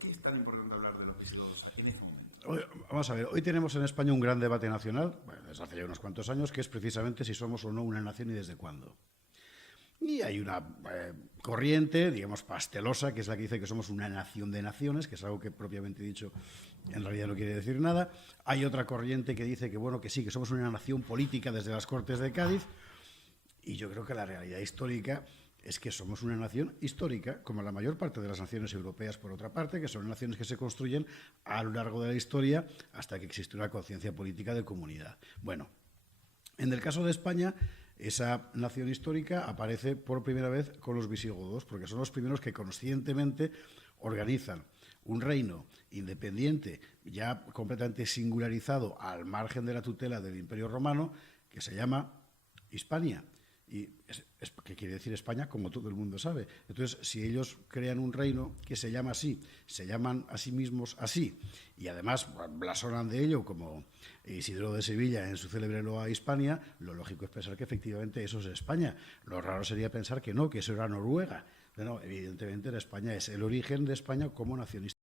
qué es tan importante hablar de los visigodos en este momento? Vamos a ver, hoy tenemos en España un gran debate nacional, bueno, desde hace ya unos cuantos años, que es precisamente si somos o no una nación y desde cuándo. Y hay una corriente, digamos, pastelosa, que es la que dice que somos una nación de naciones, que es algo que propiamente dicho en realidad no quiere decir nada. Hay otra corriente que dice que, bueno, que sí, que somos una nación política desde las Cortes de Cádiz. Y yo creo que la realidad histórica es que somos una nación histórica, como la mayor parte de las naciones europeas, por otra parte, que son naciones que se construyen a lo largo de la historia hasta que existe una conciencia política de comunidad. Bueno, en el caso de España, esa nación histórica aparece por primera vez con los visigodos, porque son los primeros que conscientemente organizan un reino independiente, ya completamente singularizado al margen de la tutela del Imperio Romano, que se llama Hispania. Y ¿qué quiere decir España? Como todo el mundo sabe. Entonces, si ellos crean un reino que se llama así, se llaman a sí mismos así, y además blasonan de ello como Isidro de Sevilla en su célebre Loa a Hispania, lo lógico es pensar que efectivamente eso es España. Lo raro sería pensar que no, que eso era Noruega. No, evidentemente España es el origen de España como nación histórica.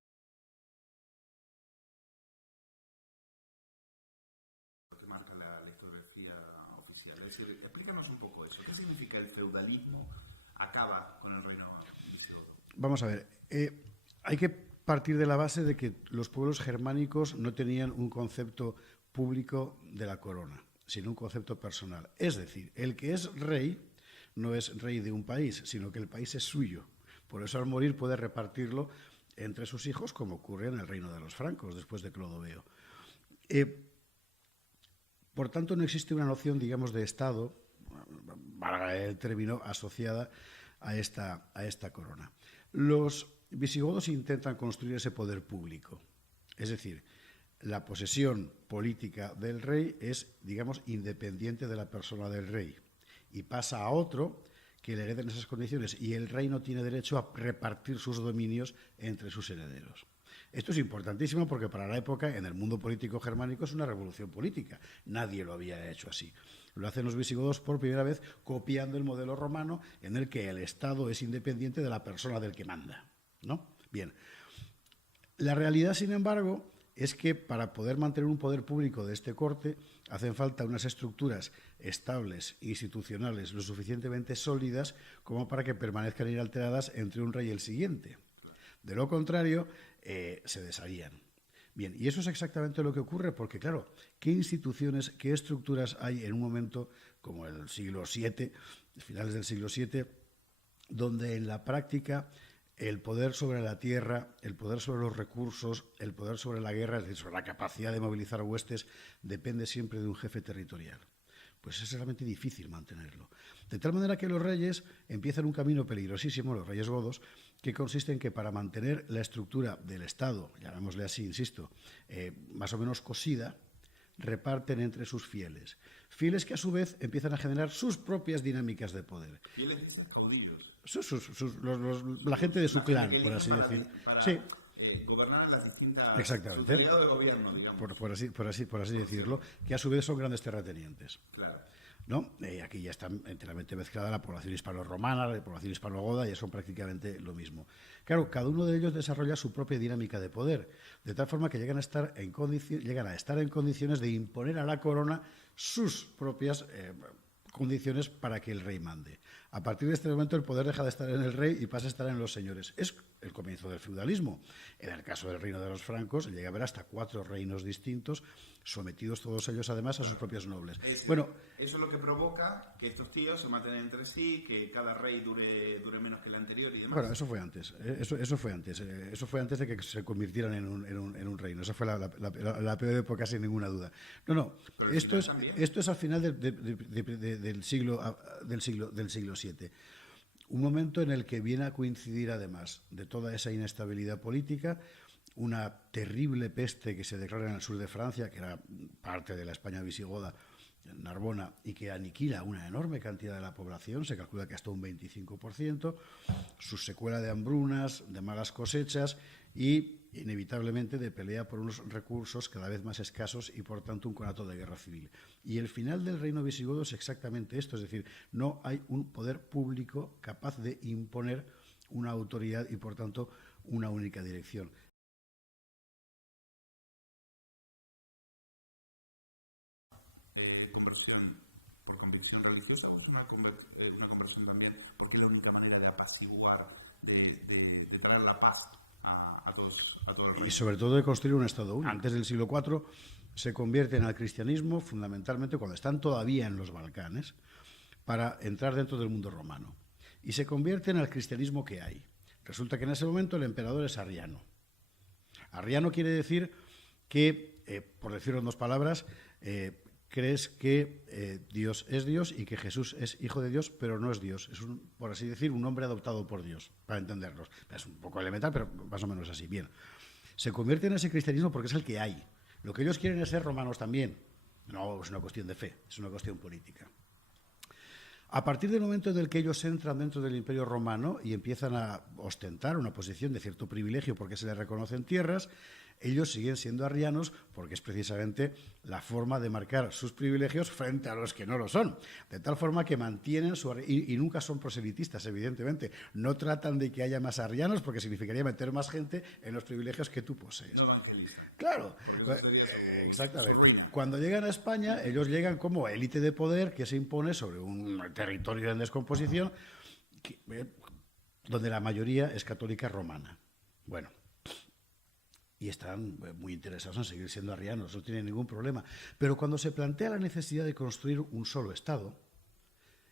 Lo que marca la historiografía oficial. Es decir, explícanos un poco eso. ¿Qué significa el feudalismo acaba con el reino visigodo? Vamos a ver, hay que partir de la base de que los pueblos germánicos no tenían un concepto público de la corona, sino un concepto personal. Es decir, el que es rey no es rey de un país, sino que el país es suyo. Por eso al morir puede repartirlo entre sus hijos, como ocurre en el reino de los francos, después de Clodoveo. Por tanto, no existe una noción, digamos, de Estado, valga el término, asociada a esta corona. Los visigodos intentan construir ese poder público. Es decir, la posesión política del rey es, digamos, independiente de la persona del rey y pasa a otro que le hereden esas condiciones y el rey no tiene derecho a repartir sus dominios entre sus herederos. Esto es importantísimo porque para la época, en el mundo político germánico, es una revolución política. Nadie lo había hecho así. Lo hacen los visigodos por primera vez copiando el modelo romano en el que el Estado es independiente de la persona del que manda, ¿no? Bien. La realidad, sin embargo, es que para poder mantener un poder público de este corte hacen falta unas estructuras estables, institucionales, lo suficientemente sólidas como para que permanezcan inalteradas entre un rey y el siguiente. Claro. De lo contrario, se desharían. Bien, y eso es exactamente lo que ocurre porque, claro, ¿qué instituciones, qué estructuras hay en un momento como el siglo VII, finales del siglo VII, donde en la práctica el poder sobre la tierra, el poder sobre los recursos, el poder sobre la guerra, es decir, sobre la capacidad de movilizar huestes, depende siempre de un jefe territorial? Pues es realmente difícil mantenerlo. De tal manera que los reyes empiezan un camino peligrosísimo, los reyes godos, que consiste en que para mantener la estructura del Estado, llamémosle así, insisto, más o menos cosida, reparten entre sus fieles. Fieles que a su vez empiezan a generar sus propias dinámicas de poder. Fieles dices caudillos. La gente de su la clan, gente que eligen para sí. Gobernar en las distintas... Su delegado de gobierno, digamos. Por así decirlo, que a su vez son grandes terratenientes. Claro. ¿No? Aquí ya está enteramente mezclada la población hispano-romana, la población hispano-goda, ya son prácticamente lo mismo. Claro, cada uno de ellos desarrolla su propia dinámica de poder, de tal forma que llegan a estar en condiciones de imponer a la corona sus propias condiciones para que el rey mande. A partir de este momento el poder deja de estar en el rey y pasa a estar en los señores. Es el comienzo del feudalismo. En el caso del reino de los francos llega a haber hasta 4 reinos distintos, sometidos todos ellos además a sus propios nobles. Bueno, eso es lo que provoca que estos tíos se maten entre sí, que cada rey dure menos que el anterior y demás. Bueno, eso fue antes. Eso fue antes de que se convirtieran en un reino. Esa fue la peor época, sin ninguna duda. No. Pero el final también. Esto es al final del siglo VII. Un momento en el que viene a coincidir, además de toda esa inestabilidad política, una terrible peste que se declara en el sur de Francia, que era parte de la España visigoda, Narbona, y que aniquila una enorme cantidad de la población, se calcula que hasta un 25%, su secuela de hambrunas, de malas cosechas y, inevitablemente, de pelea por unos recursos cada vez más escasos y, por tanto, un conato de guerra civil. Y el final del reino visigodo es exactamente esto, es decir, no hay un poder público capaz de imponer una autoridad y, por tanto, una única dirección. conversión por convicción religiosa o es una conversión también porque es la única manera de apaciguar, de traer la paz a todo el reino? Y sobre todo de construir un Estado único. Antes del siglo IV se convierten al cristianismo fundamentalmente cuando están todavía en los Balcanes para entrar dentro del mundo romano. Y se convierten al cristianismo que hay. Resulta que en ese momento el emperador es arriano. Arriano quiere decir que, por decirlo en dos palabras, crees que Dios es Dios y que Jesús es hijo de Dios, pero no es Dios. Es, por así decir, un hombre adoptado por Dios, para entenderlos. Es un poco elemental, pero más o menos así. Bien. Se convierte en ese cristianismo porque es el que hay. Lo que ellos quieren es ser romanos también. No es una cuestión de fe, es una cuestión política. A partir del momento en el que ellos entran dentro del Imperio Romano y empiezan a ostentar una posición de cierto privilegio porque se les reconocen tierras, ellos siguen siendo arrianos porque es precisamente la forma de marcar sus privilegios frente a los que no lo son. De tal forma que mantienen y nunca son proselitistas, evidentemente. No tratan de que haya más arrianos porque significaría meter más gente en los privilegios que tú posees. No evangelizan. Claro. Porque eso sería su ruina. Cuando llegan a España, ellos llegan como élite de poder que se impone sobre un territorio en descomposición donde la mayoría es católica romana. Bueno. Y están muy interesados en seguir siendo arrianos, no tienen ningún problema. Pero cuando se plantea la necesidad de construir un solo Estado,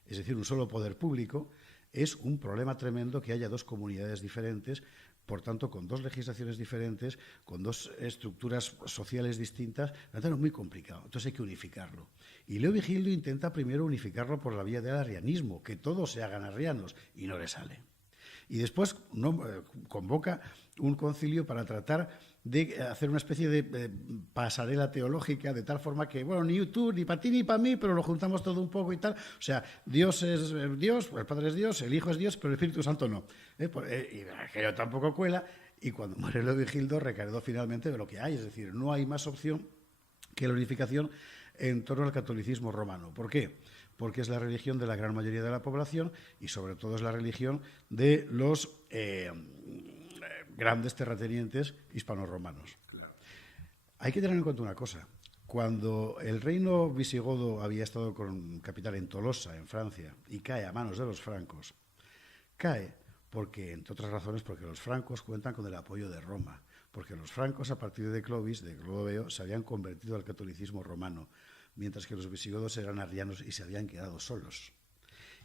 es decir, un solo poder público, es un problema tremendo que haya dos comunidades diferentes, por tanto, con dos legislaciones diferentes, con dos estructuras sociales distintas, es muy complicado. Entonces hay que unificarlo. Y Leo Vigildo intenta primero unificarlo por la vía del arrianismo, que todos se hagan arrianos, y no le sale. Y después convoca un concilio para tratar de hacer una especie de pasarela teológica, de tal forma que, bueno, ni tú, ni para ti, ni para mí, pero lo juntamos todo un poco y tal. O sea, Dios es Dios, el Padre es Dios, el Hijo es Dios, pero el Espíritu Santo no. Y aquello tampoco cuela, y cuando muere Leovigildo recaeró finalmente de lo que hay, es decir, no hay más opción que la unificación en torno al catolicismo romano. ¿Por qué? Porque es la religión de la gran mayoría de la población y sobre todo es la religión de los grandes terratenientes hispanorromanos. Claro. Hay que tener en cuenta una cosa. Cuando el reino visigodo había estado con capital en Tolosa, en Francia, y cae a manos de los francos, cae porque, entre otras razones, porque los francos cuentan con el apoyo de Roma, porque los francos, a partir de Clovis, de Clodoveo, se habían convertido al catolicismo romano, mientras que los visigodos eran arrianos y se habían quedado solos.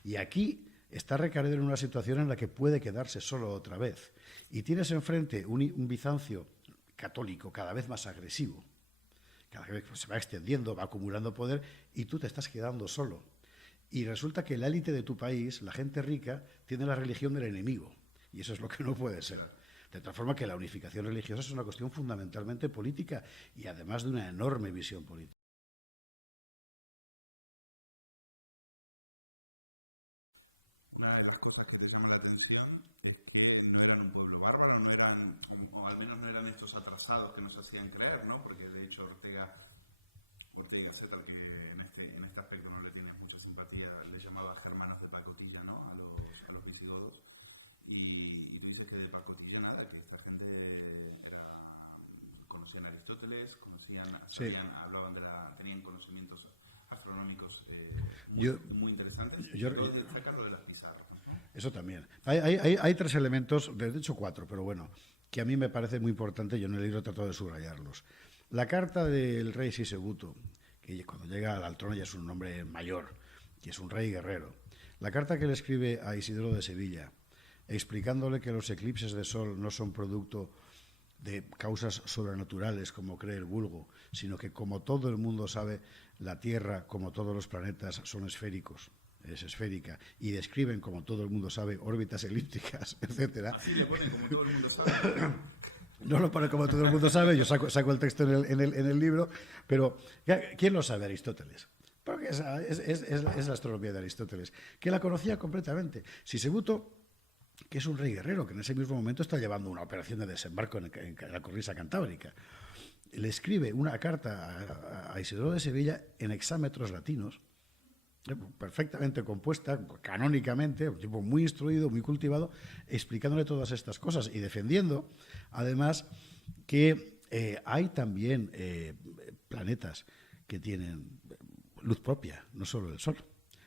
Y aquí está Recaredo en una situación en la que puede quedarse solo otra vez. Y tienes enfrente un Bizancio católico cada vez más agresivo, cada vez se va extendiendo, va acumulando poder, y tú te estás quedando solo. Y resulta que la élite de tu país, la gente rica, tiene la religión del enemigo. Y eso es lo que no puede ser. Claro. De tal forma que la unificación religiosa es una cuestión fundamentalmente política y además de una enorme visión política. Una de las cosas que te llama la atención es que no eran un pueblo bárbaro, no eran, o al menos no eran estos atrasados que nos hacían creer, ¿no? Porque de hecho Ortega y Gasset, al que en este aspecto no le tienes mucha simpatía, le llamaba germanos de pacotilla, ¿no? A los visigodos. Y tú dices que de pacotilla nada, que esta gente conocían a Aristóteles, sabían, hablaban tenían conocimientos astronómicos muy interesantes, y sobre todo destacan lo de las pizarras, ¿no? Eso también. Hay tres elementos, de hecho cuatro, pero bueno, que a mí me parece muy importante, yo en el libro he tratado de subrayarlos. La carta del rey Sisebuto, que cuando llega al trono ya es un hombre mayor, que es un rey guerrero. La carta que le escribe a Isidoro de Sevilla, explicándole que los eclipses de sol no son producto de causas sobrenaturales, como cree el vulgo, sino que, como todo el mundo sabe, la Tierra, como todos los planetas, son esféricos, es esférica, y describen, como todo el mundo sabe, órbitas elípticas, etcétera. Así le ponen, como todo el mundo sabe. No lo pone como todo el mundo sabe, yo saco el texto en el libro, pero ¿quién lo sabe? Aristóteles. Porque es la astronomía de Aristóteles, que la conocía completamente. Sisebuto, que es un rey guerrero, que en ese mismo momento está llevando una operación de desembarco en la cornisa cantábrica, le escribe una carta a Isidoro de Sevilla en hexámetros latinos, perfectamente compuesta, canónicamente, un tipo muy instruido, muy cultivado, explicándole todas estas cosas y defendiendo, además, que hay también planetas que tienen luz propia, no solo el sol,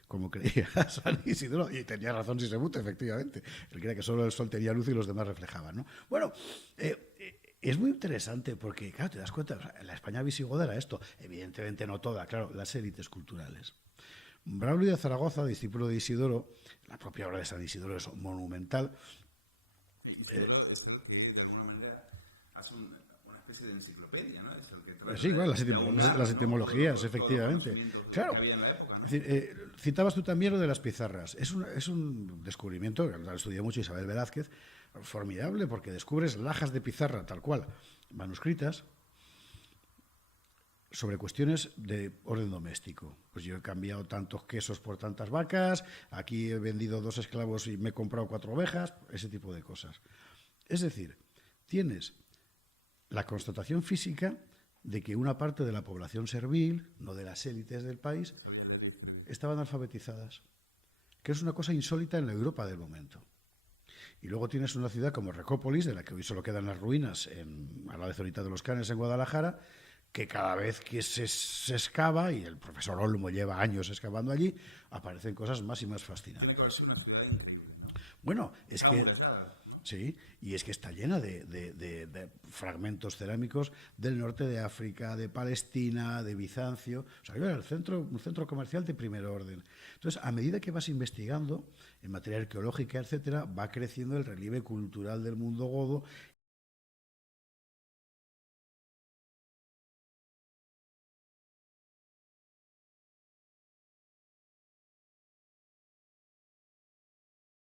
como creía San Isidoro, y tenía razón Sisebuto, efectivamente. Él creía que solo el sol tenía luz y los demás reflejaban, ¿no? Bueno, es muy interesante porque, claro, te das cuenta, o sea, la España visigoda era esto, evidentemente no toda, claro, las élites culturales. Braulio de Zaragoza, discípulo de Isidoro, la propia obra de San Isidoro es monumental. Isidoro es el que, de alguna manera, hace una especie de enciclopedia, ¿no? Es el que trata Sí, bueno, de aunar, las ¿no? etimologías, todos los conocimientos claro, que había en la época, ¿no? Es decir, citabas tú también lo de las pizarras. Es un descubrimiento, que lo estudió mucho Isabel Velázquez, formidable, porque descubres lajas de pizarra, tal cual, manuscritas, sobre cuestiones de orden doméstico. Pues yo he cambiado tantos quesos por tantas vacas, aquí he vendido 2 esclavos y me he comprado 4 ovejas, ese tipo de cosas. Es decir, tienes la constatación física de que una parte de la población servil, no de las élites del país, sabía leer y escribir. Estaban alfabetizadas, que es una cosa insólita en la Europa del momento. Y luego tienes una ciudad como Recópolis, de la que hoy solo quedan las ruinas a la de Zorita de los Canes en Guadalajara, que cada vez que se excava, y el profesor Olmo lleva años excavando allí, aparecen cosas más y más fascinantes. Tiene que haber sido una ciudad increíble, ¿no? Bueno, estaba amurallada, ¿no? Sí, y es que está llena de fragmentos cerámicos del norte de África, de Palestina, de Bizancio. O sea, era un centro comercial de primer orden. Entonces, a medida que vas investigando en materia arqueológica, etcétera, va creciendo el relieve cultural del mundo godo